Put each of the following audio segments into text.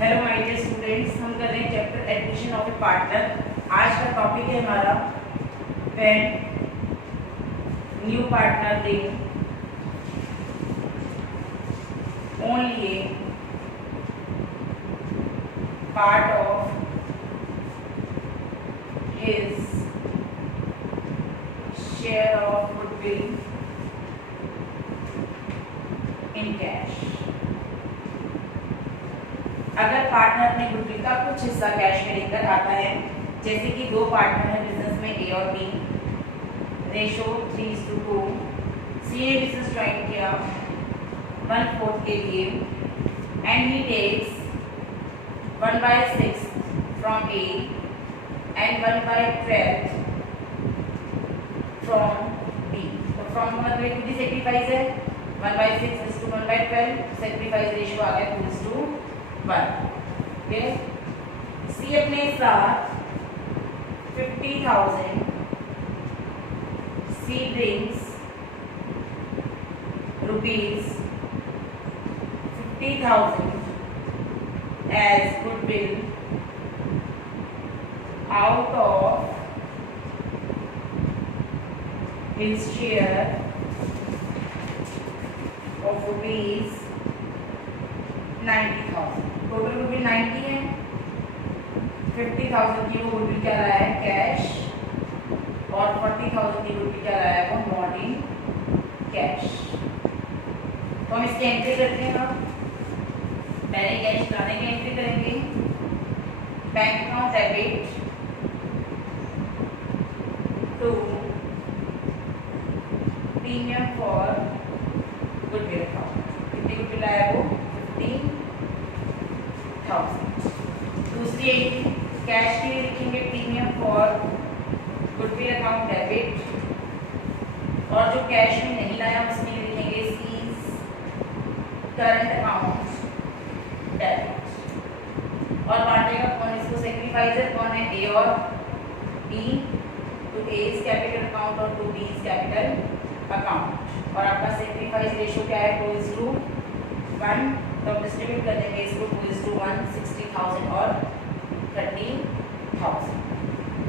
Hello my dear students, हम कर रहे हैं chapter admission of A partner. आज का टॉपिक है हमारा when new partner bring only A part of his share of goodwill in cash. अगर पार्टनर अपने गुडविल का कुछ हिस्सा कैश में लेकर आता है, जैसे कि दो पार्टनर हैं बिजनेस में ए और बी, रेशो 3:2, सी ने बिजनेस ज्वाइन किया 1/4 के लिए and he takes 1/6 from A and 1/12 from B. तो फ्रॉम का मतलब कितनी सेक्रीफाइस है, 1/6 to 1/12, सेक्रीफाइस रेशियो आ गया 2:1। ओके, सी अपने साथ 50,000 C brings rupees 50,000 as goodwill out of his share of rupees 90,000। Total goodwill 90 है, 50,000 की वो गुडविल क्या रहा है कैश, और 40,000 की गुडविल क्या रहा है वो नॉट इन कैश। तो हम इसकी एंट्री करते हैं। अब पहले कैश लाने की एंट्री करेंगे। Bank account debit to premium for goodwill account. कितनी गुडविल आया वो 15,000। दूसरी एंट्री कैश के लिए लिखेंगे premium for goodwill account debit, और जो कैश में नहीं लाया उसके लिए लिखेंगे सीज करंट अकाउंट डेबिट। और बांटेगा कौन इसको, सेक्रीफाइजर कौन है ए और B, to A's capital account और टू बीज कैपिटल अकाउंट। और आपका सेक्रीफाइस रेशियो क्या है 2:1। तो डिस्ट्रीब्यूट कर देंगे इसको 2:1, 60,000 और 30,000।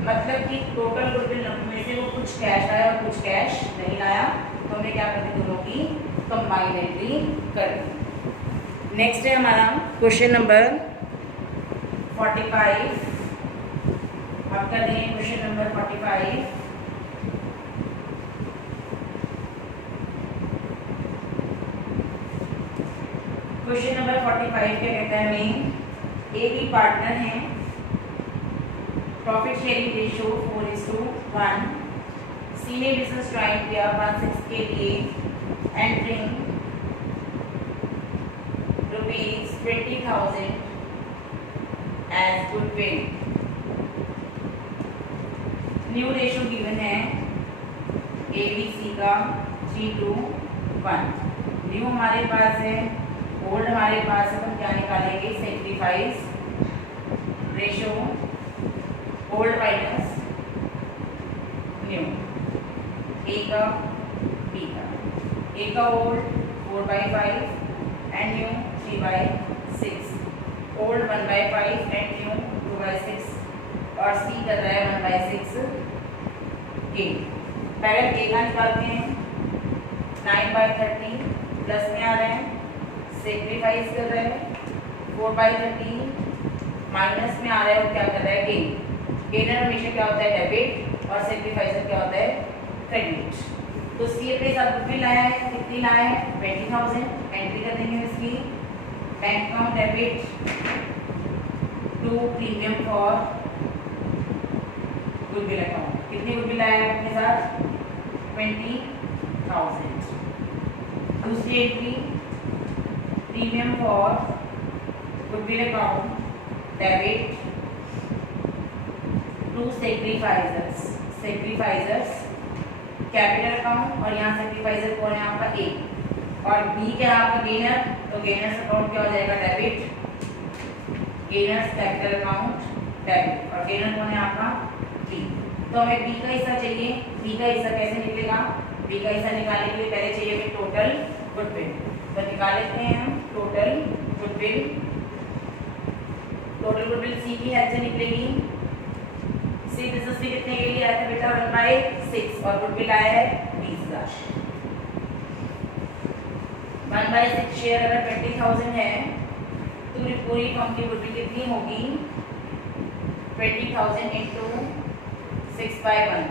मतलब कि टोटल गुडविल में से वो कुछ कैश आया और कुछ कैश नहीं लाया, तो हमने क्या कर दी, दोनों की कंबाइंड एंट्री कर दी। नेक्स्ट है हमारा क्वेश्चन नंबर 45। आप कर देंगे क्वेश्चन नंबर 45। क्वेश्चन नंबर 45 क्या कहता है हमें, ए बी पार्टनर हैं, प्रॉफिट शेयरिंग रेशियो 4:1, सी ने बिजनेस ज्वाइन किया 1/6 के लिए entering rupees 20,000 as goodwill. New ratio given है ए बी सी का 3:1। न्यू हमारे पास है, ओल्ड हमारे पास है, तो क्या निकालेंगे sacrifice ratio old minus new, A का बी का। ए का old 4/5 and new 3/6, old 1/5 and new 2/6, और सी कर रहा है 1/6 ए। पहले ए का निकालते हैं, 9/30 प्लस में आ रहे हैं, सेक्रीफाइस कर रहे हैं 4/13, माइनस में आ रहा है और क्या कर रहा है गेन। गेनर हमेशा क्या होता है डेबिट, और सेक्रीफाइसर क्या होता है क्रेडिट। तो सी अपने साथ गुडविल लाया है, कितनी लाया है 20,000। एंट्री कर देंगे इसकी, bank account debit to premium for goodwill account. कितनी गुडविल लाया है अपने साथ 20,000। दूसरी entry premium for goodwill account debit to sacrificers capital account, और यहाँ सेक्रीफाइजर कौन है आपका ए, और बी क्या है आपका गेनर, तो गेनर्स अकाउंट क्या हो जाएगा debit, gainers capital account debit, और गेनर कौन है आपका बी। तो हमें बी का हिस्सा चाहिए। बी का हिस्सा कैसे निकलेगा, बी का हिस्सा निकालने के लिए पहले चाहिए हमें टोटल गुडविल। तो निकाल लेते हैं हम टोटल गुडविल टोटल गुडविल सी की हेल्प से निकलेगी। सी बिजनेस में कितने के लिए आया था बेटा 1/6 और गुडविल आया है 20,000। 1/6 शेयर अगर 20,000 है तो पूरी फर्म की गुडविल कितनी होगी 20,000 इंटू 6/1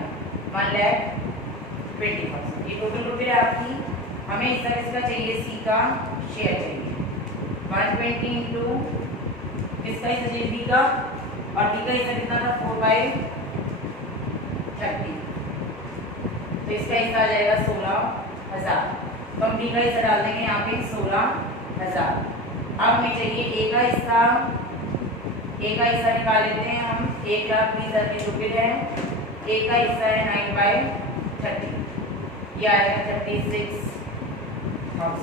1,20,000। ये टोटल गुडविल है आपकी। हमें इसका किसका चाहिए सी का शेयर चाहिए 120 इंटू किसका हिस्सा चाहिए बी का और बी का हिस्सा कितना था 4/30 तो इसका हिस्सा आ जाएगा 16,000। तो हम बी का हिस्सा डाल देंगे यहाँ पे 16,000। अब हमें चाहिए ए का हिस्सा निकाल लेते हैं हम 1,20,000 की गुडविल है। ए का हिस्सा है 9/30 ये आएगा 36,000।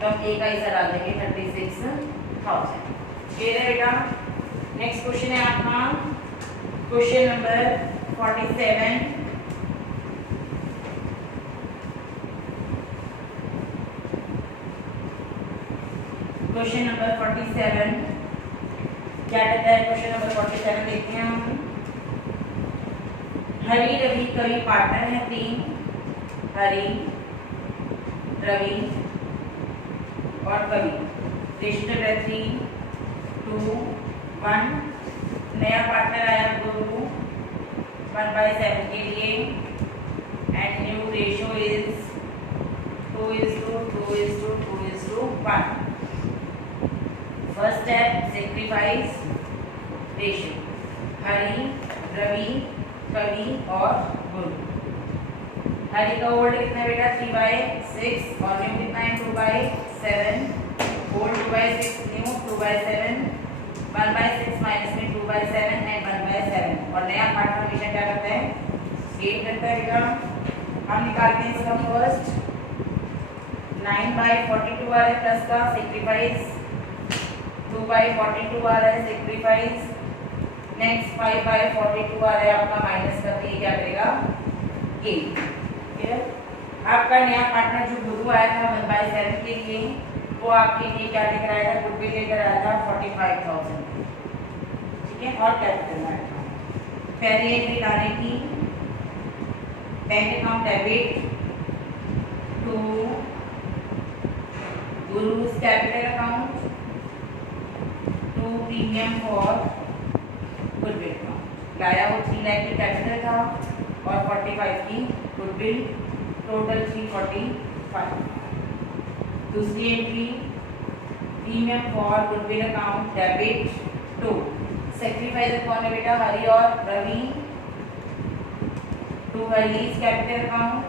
तो हम ए का हिस्सा डाल देंगे 36,000। क्लियर है बेटा। नेक्स्ट क्वेश्चन है आपका क्वेश्चन नंबर 47। क्वेश्चन नंबर 47 क्या कहता है क्वेश्चन नंबर 47 देखते हैं हम। हरी रवि कवि पार्टनर है 3 हरी रवि और कवि रेशियो है 3:1। नया पार्टनर आया गुरु 1/7 के लिए and new ratio is 2:2:2:1। First step sacrifice ratio Hari Ravi Kavi और गुरु। हरी का ओल्ड कितना है बेटा 3/6 और न्यू कितना है 2/7। ओल्ड 2/6 न्यू 2/7 1/6 माइनस में 2/7 एंड 1/7 और नया पार्टनर हमेशा क्या करता है गेन करता है बेटा। हम निकालते हैं इसका फर्स्ट 9/42 आ रहा है प्लस का सेक्रीफाइस 2/42 आ रहा है सेक्रीफाइस। नेक्स्ट 5/42 आ रहा है आपका माइनस का ये क्या करेगा गेन। क्लियर। आपका नया पार्टनर जो गुरु आया था 1/7 के लिए वो आपके लिए क्या लेकर आया था गुडविल लेकर आया था 45,000। ठीक है और कैपिटल आया था। पहले एंट्री लाने की बैंक अकाउंट डेबिट टू गुरु's capital account to premium for goodwill account. लाया वो 3 लाख की कैपिटल था और 45 की गुडविल टोटल 345। दूसरी entry premium for goodwill account debit to sacrifice कौन है बेटा हरी और Ravi to Hari's capital account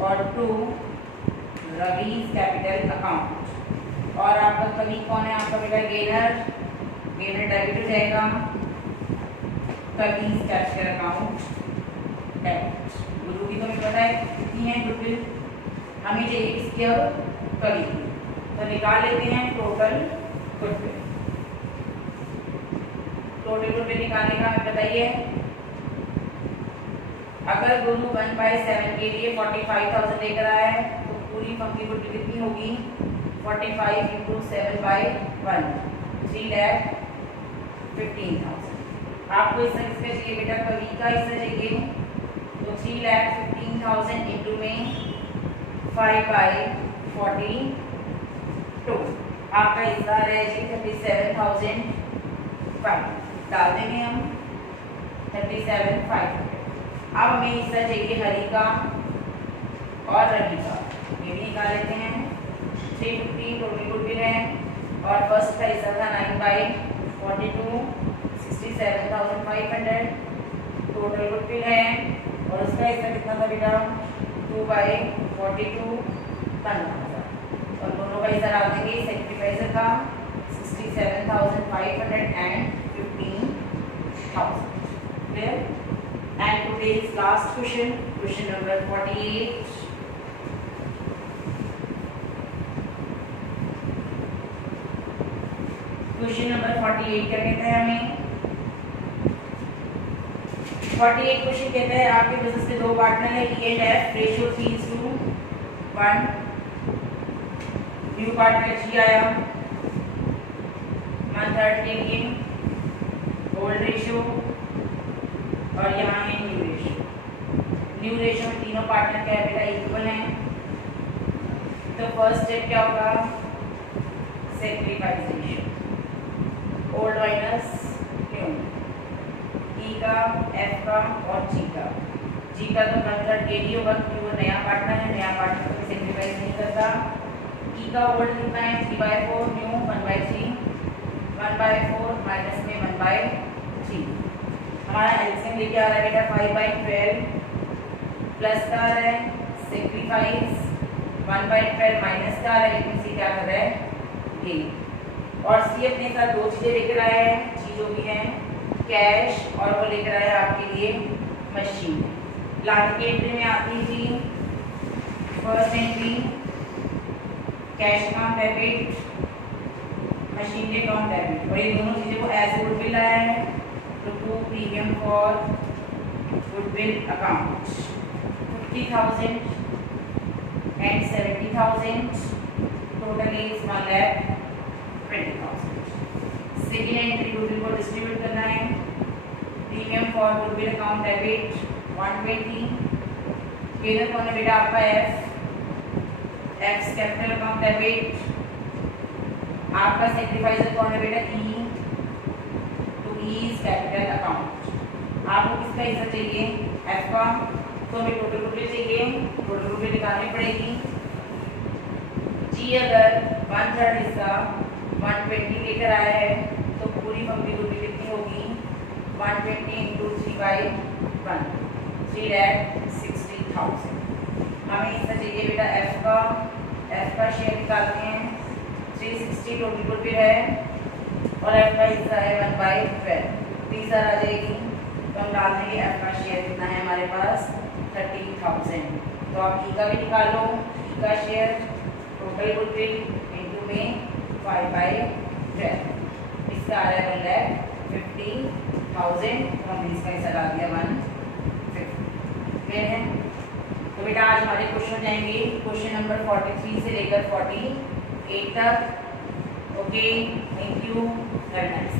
और टू रवीज कैपिटल अकाउंट। और आपका कवि कौन है आपका बेटा गेनर डेबिट हो जाएगा कवीज कैपिटल अकाउंट डेबिट। गुरु की तो हमें पता है कितनी है गुडविल हमें चाहिए किसकी अब कवि की। तो निकाल लेते हैं टोटल गुडविल। टोटल गुडविल निकालने का हमें बताइए। अगर गुरु 1/7 के लिए 45,000 लेकर आया है तो पूरी फर्म की गुडविल कितनी होगी 45 इंटू 7/1 3,15,000। आपको इसका किसका चाहिए बेटा कवि का हिस्सा चाहिए तो 3,15,000 इंटू में 5/42 आपका हिस्सा रहेगी 37,500 डाल देंगे हम 37,500। अब हमें हिस्सा चाहिए हरी का और रवि का ये भी निकाल लेते हैं 350 टोटल गुडविल है और फर्स्ट का हिस्सा था 9/42 67,500 टोटल गुडविल है और उसका हिस्सा कितना था बेटा 2/42 15,000 और दोनों का हिस्सा डाल देंगे सेक्रीफाइस का 67,500 and 15,000। Clear. And today's last question number 48। Question number 48 क्या कहता है हमें 48 क्वेश्चन कहता है आपके बिजनेस के दो पार्टनर है E and F ratio 3:1। New partner G आया 1/3 के लिए ओल्ड रेशियो और यहाँ है न्यू रेशियो। न्यू रेशियो में तीनों पार्टनर क्या है बेटा, इक्वल हैं। तो फर्स्ट स्टेप क्या होगा, sacrifice ratio, old minus new, E का, एफ का और जी का। जी का तो 1/3 के लिए होगा क्योंकि वो नया पार्टनर है, नया पार्टनर को सेक्रीफाइस नहीं करता। ई का ओल्ड कितना है, 3/4, न्यू 1/3, 1/4 माइनस में 1/3। हमारा एलसीएम लेके आ रहा है बेटा 5/12 प्लस का आ रहा है सेक्रीफाइस, 1/12 माइनस का आ रहा है, लेकिन सी क्या कर रहा है, गेन। और सी अपने साथ दो चीजें लेकर आया है, चीज जो भी है कैश, और वो लेकर आया है आपके लिए मशीन। लास्ट की एंट्री में आती थी first entry cash account debit, machine के अकाउंट डेबिट, और ये दोनों चीजें को एज गुडविल लाया है। तो to premium for goodwill account 50,000 and 70,000, total is 1,20,000। Second entry goodwill को डिस्ट्रीब्यूट करना है। Premium for goodwill account debit 120, gainer कौन है बेटा आपका F, X capital account debit, आपका सेक्रीफाइसर कौन है बेटा ई, तो ई इज कैपिटल अकाउंट। आपको किसका हिस्सा चाहिए, एफ का, तो हमें टोटल गुडविल चाहिए, टोटल गुडविल निकालनी पड़ेगी। जी अगर 1/3 हिस्सा 120 लेकर आया है तो पूरी फैमिली गुडविल कितनी होगी, 120 × 3/1, 3,60,000। हमें हिस्सा चाहिए बेटा एफ का शेयर निकालते हैं। 360 टोटल गुडविल है और एफ का हिस्सा है 1/12, 30 आ जाएगी। तो हम डाल देंगे एफ का शेयर कितना है हमारे पास 30,000। तो आप ई का भी निकालो, ई का शेयर टोटल गुडविल इनटू में 5/12, इसका आ रहा है 1,50,000। तो हमने इसका हिस्सा डाल दिया 150। क्लियर है। तो बेटा आज हमारे क्वेश्चन जाएंगे क्वेश्चन नंबर 43 से लेकर 48 तक। Okay, thank you, very nice.